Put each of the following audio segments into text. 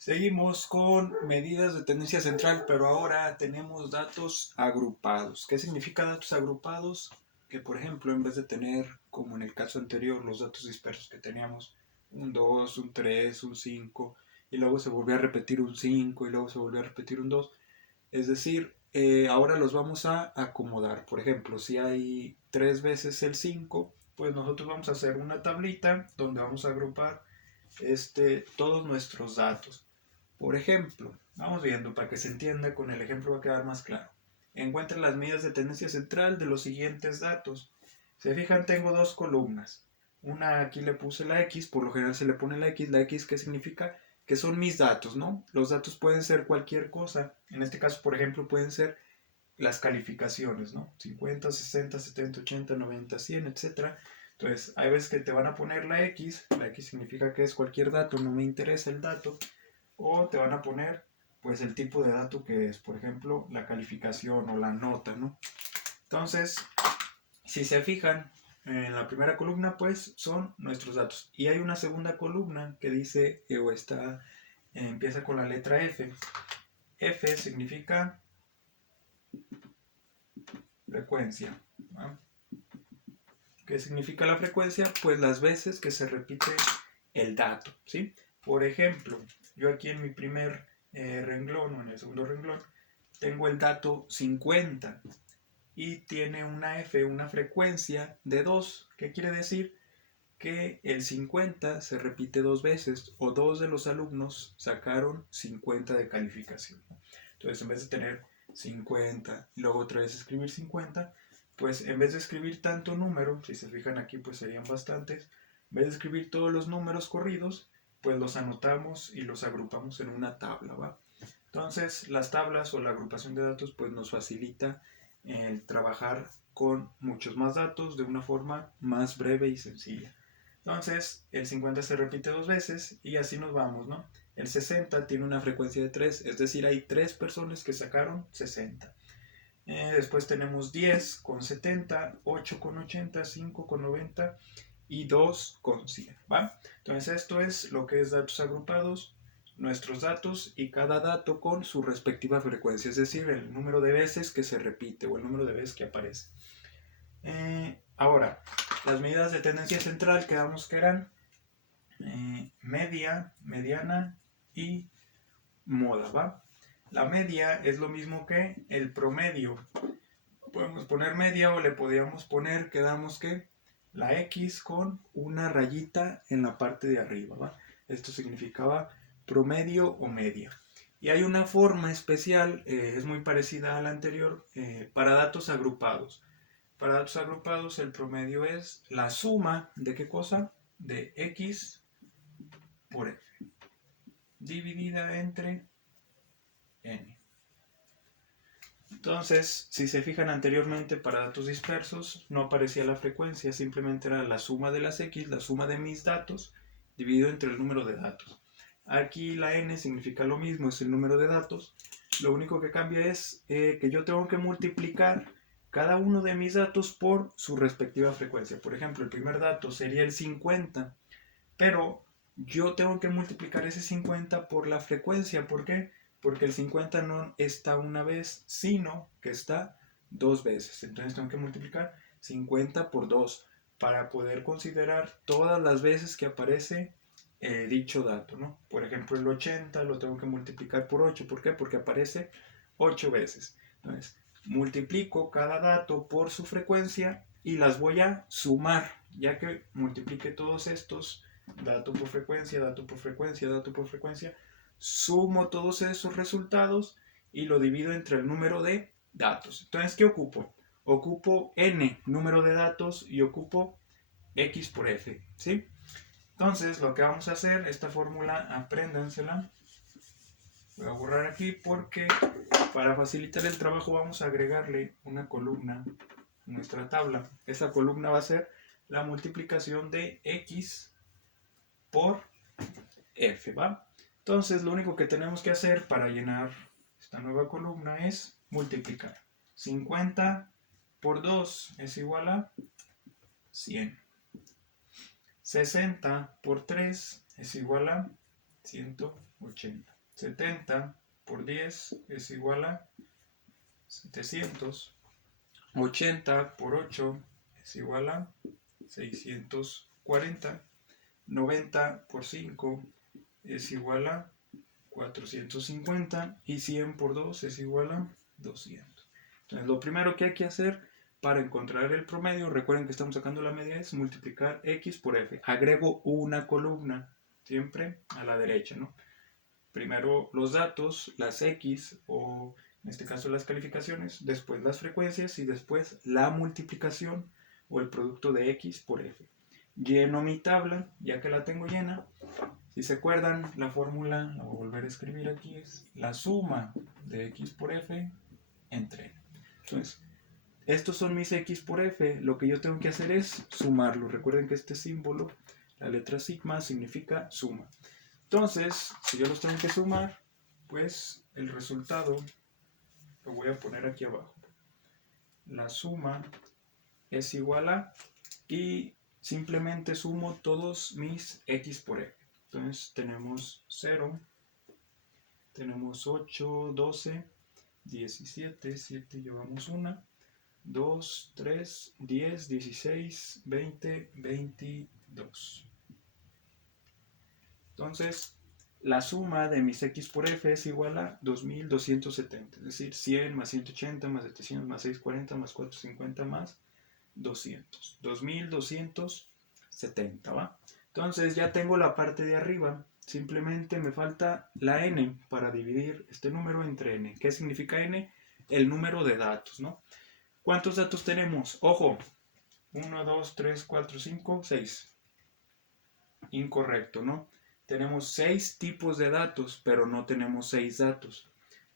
Seguimos con medidas de tendencia central, pero ahora tenemos datos agrupados. ¿Qué significa datos agrupados? Que por ejemplo, en vez de tener, como en el caso anterior, los datos dispersos que teníamos, un 2, un 3, un 5, y luego se volvió a repetir un 5, y luego se volvió a repetir un 2. Es decir, ahora los vamos a acomodar. Por ejemplo, si hay 3 veces el 5, pues nosotros vamos a hacer una tablita donde vamos a agrupar todos nuestros datos. Por ejemplo, vamos viendo para que se entienda, con el ejemplo va a quedar más claro. Encuentra las medidas de tendencia central de los siguientes datos. Se fijan, tengo dos columnas. Una aquí le puse la X, por lo general se le pone la X ¿qué significa? Que son mis datos, ¿no? Los datos pueden ser cualquier cosa. En este caso, por ejemplo, pueden ser las calificaciones, ¿no? 50, 60, 70, 80, 90, 100, etc. Entonces, hay veces que te van a poner la X significa que es cualquier dato, no me interesa el dato, o te van a poner pues el tipo de dato que es, por ejemplo, la calificación o la nota, ¿no? Entonces, si se fijan, en la primera columna pues son nuestros datos, y hay una segunda columna que dice o está empieza con la letra F. F significa frecuencia, ¿no? ¿Qué significa la frecuencia? Pues las veces que se repite el dato, ¿sí? Por ejemplo, yo aquí en mi primer renglón o en el segundo renglón tengo el dato 50 y tiene una F, una frecuencia de 2. ¿Qué quiere decir? Que el 50 se repite dos veces, o dos de los alumnos sacaron 50 de calificación. Entonces, en vez de tener 50 y luego otra vez escribir 50, pues en vez de escribir tanto número, si se fijan aquí pues serían bastantes, en vez de escribir todos los números corridos, pues los anotamos y los agrupamos en una tabla, ¿va? Entonces, las tablas o la agrupación de datos pues nos facilita el trabajar con muchos más datos de una forma más breve y sencilla. Entonces, el 50 se repite dos veces y así nos vamos, ¿no? El 60 tiene una frecuencia de 3, es decir, hay 3 personas que sacaron 60. Después tenemos 10 con 70, 8 con 80, 5 con 90 y 2 con 100, ¿va? Entonces, esto es lo que es datos agrupados, nuestros datos y cada dato con su respectiva frecuencia, es decir, el número de veces que se repite o el número de veces que aparece. Ahora, las medidas de tendencia central quedamos que eran media, mediana y moda, ¿va? La media es lo mismo que el promedio. Podemos poner media o le podríamos poner, quedamos que la X con una rayita en la parte de arriba, ¿va? Esto significaba promedio o media. Y hay una forma especial, es muy parecida a la anterior, para datos agrupados. Para datos agrupados el promedio es la suma de ¿qué cosa? De X por F, dividida entre N. Entonces, si se fijan anteriormente para datos dispersos, no aparecía la frecuencia, simplemente era la suma de las X, la suma de mis datos, dividido entre el número de datos. Aquí la N significa lo mismo, es el número de datos. Lo único que cambia es que yo tengo que multiplicar cada uno de mis datos por su respectiva frecuencia. Por ejemplo, el primer dato sería el 50, pero yo tengo que multiplicar ese 50 por la frecuencia. ¿Por qué? Porque el 50 no está una vez, sino que está dos veces. Entonces tengo que multiplicar 50 por 2 para poder considerar todas las veces que aparece dicho dato, ¿no? Por ejemplo, el 80 lo tengo que multiplicar por 8. ¿Por qué? Porque aparece 8 veces. Entonces, multiplico cada dato por su frecuencia y las voy a sumar, ya que multiplique todos estos, dato por frecuencia, dato por frecuencia, dato por frecuencia, sumo todos esos resultados y lo divido entre el número de datos. Entonces, ¿qué ocupo? Ocupo n, número de datos, y ocupo x por f, ¿sí? Entonces, lo que vamos a hacer, esta fórmula, apréndansela. Voy a borrar aquí porque para facilitar el trabajo vamos a agregarle una columna a nuestra tabla. Esa columna va a ser la multiplicación de x por f, ¿va? Entonces, lo único que tenemos que hacer para llenar esta nueva columna es multiplicar. 50 por 2 es igual a 100. 60 por 3 es igual a 180. 70 por 10 es igual a 700. 80 por 8 es igual a 640. 90 por 5 es igual a 450 y 100 por 2 es igual a 200. Entonces, lo primero que hay que hacer para encontrar el promedio, recuerden que estamos sacando la media, es multiplicar x por f. Agrego una columna siempre a la derecha, ¿no? Primero los datos, las x o en este caso las calificaciones, después las frecuencias y después la multiplicación o el producto de x por f. Lleno mi tabla, ya que la tengo llena. Si se acuerdan, la fórmula, la voy a volver a escribir aquí, es la suma de x por f entre n. Entonces, estos son mis x por f. Lo que yo tengo que hacer es sumarlo. Recuerden que este símbolo, la letra sigma, significa suma. Entonces, si yo los tengo que sumar, pues el resultado lo voy a poner aquí abajo. La suma es igual a, y simplemente sumo todos mis x por f. Entonces tenemos 0, tenemos 8, 12, 17, 7 llevamos 1, 2, 3, 10, 16, 20, 22. Entonces, la suma de mis x por f es igual a 2270, es decir, 100 más 180 más 700 más 640 más 450 más 200. 2270, ¿va? Entonces ya tengo la parte de arriba, simplemente me falta la n para dividir este número entre n. ¿Qué significa n? El número de datos, ¿no? ¿Cuántos datos tenemos? Ojo, 1, 2, 3, 4, 5, 6. Incorrecto, ¿no? Tenemos 6 tipos de datos, pero no tenemos 6 datos.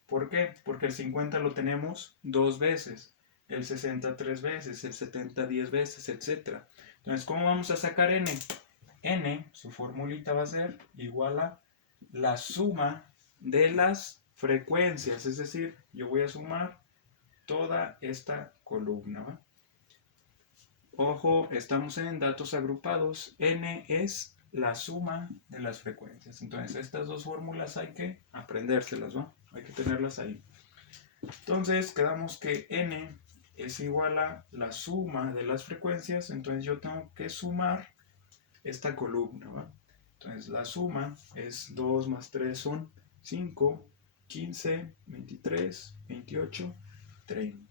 ¿Por qué? Porque el 50 lo tenemos 2 veces, el 60 3 veces, el 70 10 veces, etc. Entonces, ¿cómo vamos a sacar n? N, su formulita va a ser igual a la suma de las frecuencias, es decir, yo voy a sumar toda esta columna, ¿va? Ojo, estamos en datos agrupados. N es la suma de las frecuencias. Entonces, estas dos fórmulas hay que aprendérselas, ¿no? Hay que tenerlas ahí. Entonces, quedamos que n es igual a la suma de las frecuencias. Entonces, yo tengo que sumar esta columna, ¿va? Entonces, la suma es 2 más 3 son 5, 15, 23, 28, 30.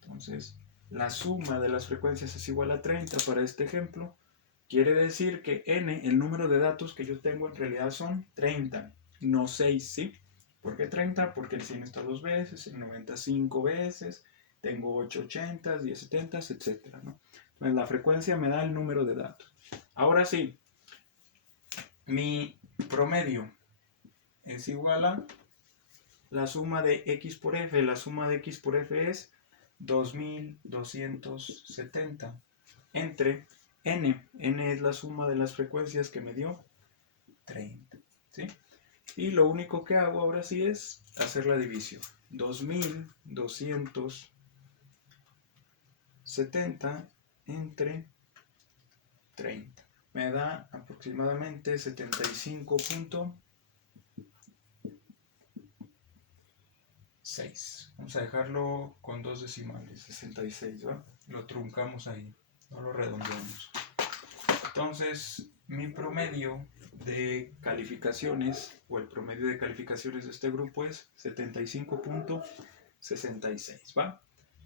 Entonces, la suma de las frecuencias es igual a 30 para este ejemplo. Quiere decir que n, el número de datos que yo tengo en realidad son 30, no 6, ¿sí? ¿Por qué 30? Porque el 100 está 2 veces, el 90 5 veces, tengo 8 80, 10 70, etc., ¿no? Entonces, la frecuencia me da el número de datos. Ahora sí, mi promedio es igual a la suma de x por f. La suma de x por f es 2270 entre n. N es la suma de las frecuencias que me dio 30, ¿sí? Y lo único que hago ahora sí es hacer la división. 2270 entre 30. Me da aproximadamente 75.6. Vamos a dejarlo con dos decimales, 66, ¿va? Lo truncamos ahí, no lo redondeamos. Entonces, mi promedio de calificaciones, o el promedio de calificaciones de este grupo es 75.66, ¿va?